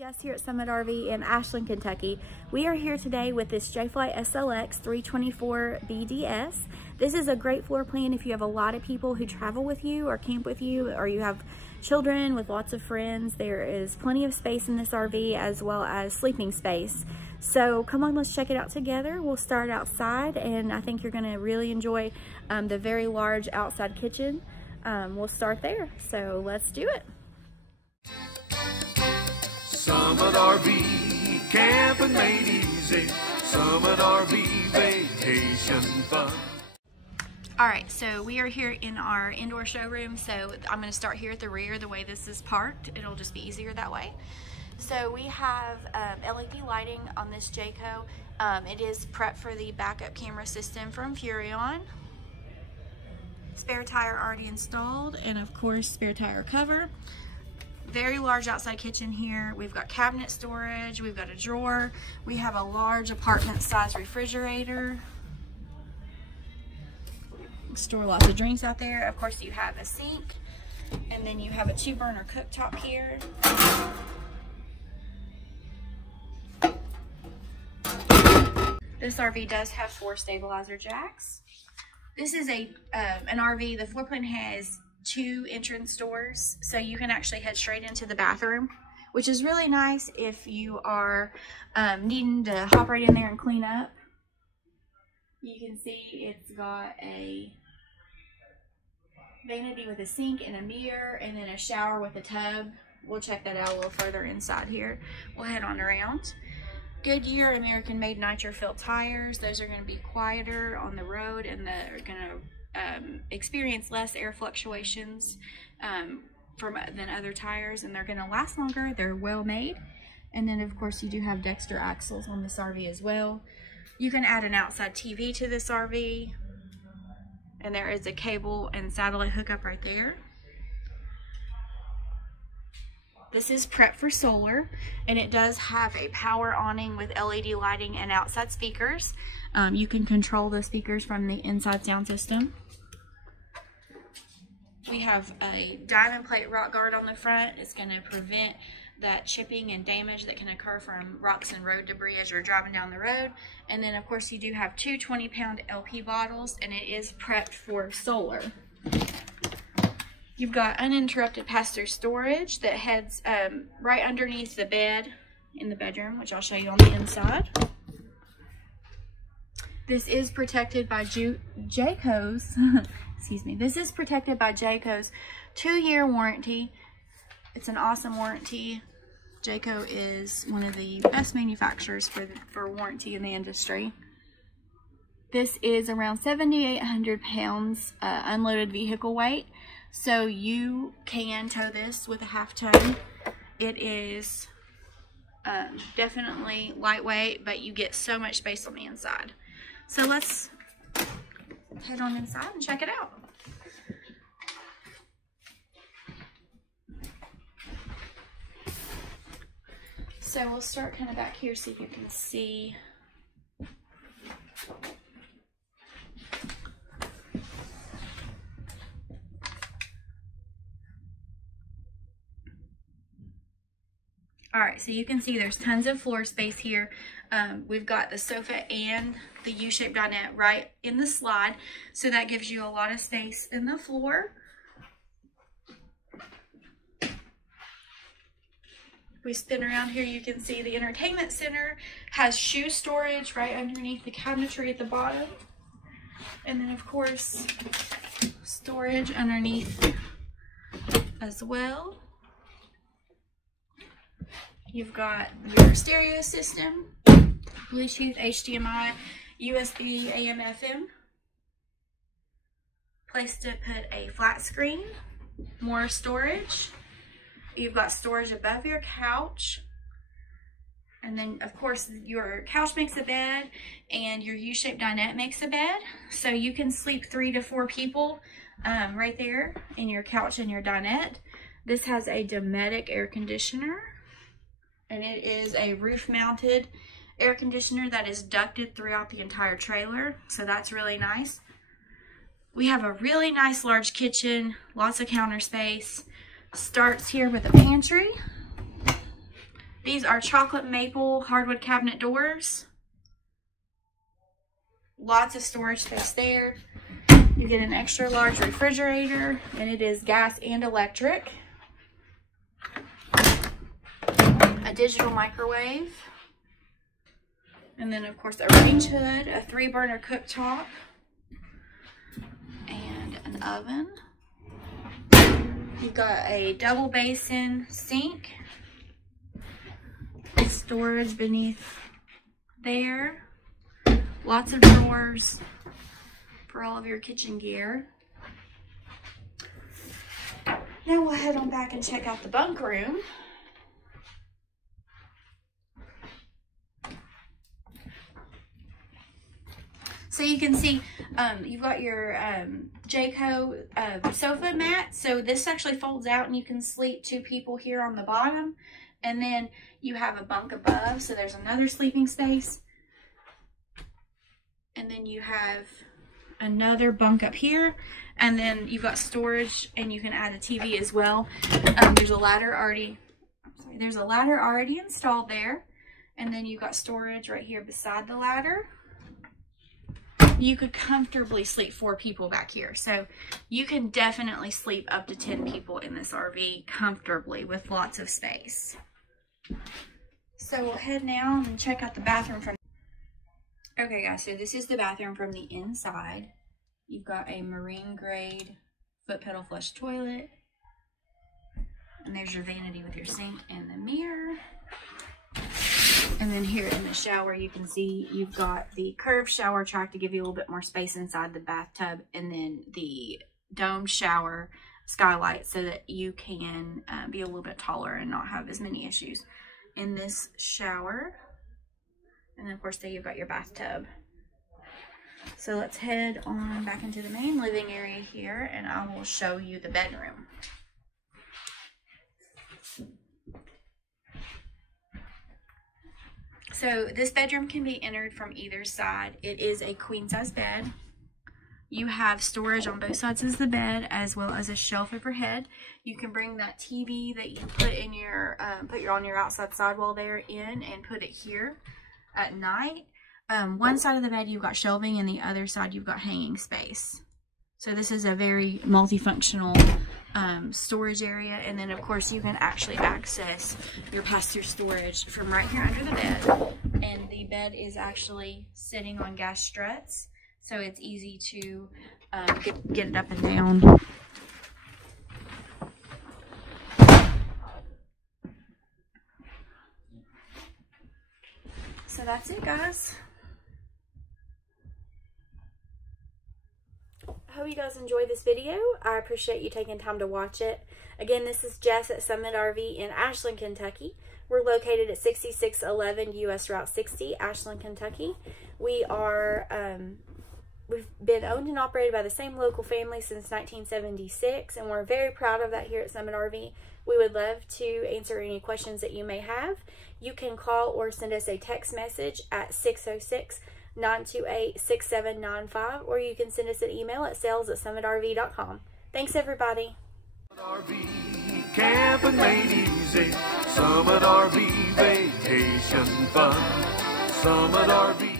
Jess here at Summit RV in Ashland, Kentucky. We are here today with this Jay Flight SLX 324BDS. This is a great floor plan if you have a lot of people who travel with you or camp with you, or you have children with lots of friends. There is plenty of space in this RV as well as sleeping space. So come on, let's check it out together. We'll start outside, and I think you're going to really enjoy the very large outside kitchen. We'll start there. So let's do it. Summit RV, camping made easy. Summit RV, vacation fun. All right, so we are here in our indoor showroom. So I'm gonna start here at the rear, the way this is parked. It'll just be easier that way. So we have LED lighting on this Jayco. It is prepped for the backup camera system from Furrion. Spare tire already installed, and of course, spare tire cover. Very large outside kitchen here. We've got cabinet storage, we've got a drawer, we have a large apartment size refrigerator. Store lots of drinks out there. Of course, you have a sink, and then you have a 2-burner cooktop here. This RV does have 4 stabilizer jacks. This is an RV. The floor plan has 2 entrance doors, so you can actually head straight into the bathroom, which is really nice if you are needing to hop right in there and clean up. You can see it's got a vanity with a sink and a mirror, and then a shower with a tub. We'll check that out a little further inside here. We'll head on around. Goodyear American-made nitro-filled tires. Those are going to be quieter on the road, and they're going to experience less air fluctuations than other tires, and they're going to last longer. They're well made. And then of course you do have Dexter axles on this RV as well. You can add an outside TV to this RV, and there is a cable and satellite hookup right there. This is prepped for solar, and it does have a power awning with LED lighting and outside speakers. You can control the speakers from the inside sound system. We have a diamond plate rock guard on the front. It's going to prevent that chipping and damage that can occur from rocks and road debris as you're driving down the road. And then of course you do have 2 20-pound LP bottles, and it is prepped for solar. You've got uninterrupted pass-through storage that heads right underneath the bed in the bedroom, which I'll show you on the inside. This is protected by Jayco's, excuse me, this is protected by Jayco's 2-year warranty. It's an awesome warranty. Jayco is one of the best manufacturers for warranty in the industry. This is around 7,800 pounds unloaded vehicle weight. So you can tow this with a 1/2 ton. It is definitely lightweight, but you get so much space on the inside. So let's head on inside and check it out. So we'll start kind of back here so you can see. All right, so you can see there's tons of floor space here. We've got the sofa and the U-shaped dinette right in the slide, so that gives you a lot of space in the floor. If we spin around here, you can see the entertainment center has shoe storage right underneath the cabinetry at the bottom. And then of course, storage underneath as well. You've got your stereo system, Bluetooth, HDMI, USB, AM, FM. Place to put a flat screen, more storage. You've got storage above your couch. And then of course your couch makes a bed, and your U-shaped dinette makes a bed. So you can sleep 3 to 4 people right there in your couch and your dinette. This has a Dometic air conditioner, and it is a roof mounted air conditioner that is ducted throughout the entire trailer. So that's really nice. We have a really nice large kitchen, lots of counter space. Starts here with a pantry. These are chocolate maple hardwood cabinet doors. Lots of storage space there. You get an extra large refrigerator, and it is gas and electric. A digital microwave. And then, of course, a range hood, a 3-burner cooktop, and an oven. You've got a double basin sink. Storage beneath there. Lots of drawers for all of your kitchen gear. Now we'll head on back and check out the bunk room. So you can see you've got your Jayco sofa mat. So this actually folds out and you can sleep 2 people here on the bottom. And then you have a bunk above, so there's another sleeping space. And then you have another bunk up here. And then you've got storage, and you can add a TV as well. There's a ladder already installed there. And then you've got storage right here beside the ladder. You could comfortably sleep 4 people back here. So you can definitely sleep up to 10 people in this RV comfortably with lots of space. So we'll head now and check out the bathroom from. Okay guys, so this is the bathroom from the inside. You've got a marine grade foot pedal flush toilet. And there's your vanity with your sink and the mirror. And then here in the shower, you can see you've got the curved shower track to give you a little bit more space inside the bathtub, and then the domed shower skylight so that you can be a little bit taller and not have as many issues in this shower. And then of course there you've got your bathtub. So let's head on back into the main living area here, and I will show you the bedroom. So this bedroom can be entered from either side. It is a queen size bed. You have storage on both sides of the bed, as well as a shelf overhead. You can bring that TV that you put in your on your outside sidewall there in, and put it here at night. One side of the bed you've got shelving, and the other side you've got hanging space. So this is a very multifunctional storage area. And then of course you can actually access your pass-through storage from right here under the bed. And the bed is actually sitting on gas struts, so it's easy to get it up and down. So that's it, guys. I hope you guys enjoyed this video. I appreciate you taking time to watch it. Again, this is Jess at Summit RV in Ashland, Kentucky. We're located at 6611 US Route 60, Ashland, Kentucky. We are, we've been owned and operated by the same local family since 1976, and we're very proud of that here at Summit RV. We would love to answer any questions that you may have. You can call or send us a text message at 606-928-6795, or you can send us an email at sales@summitrv.com. Thanks, everybody. RV camping made easy. Summit RV vacation fun. Summit RV.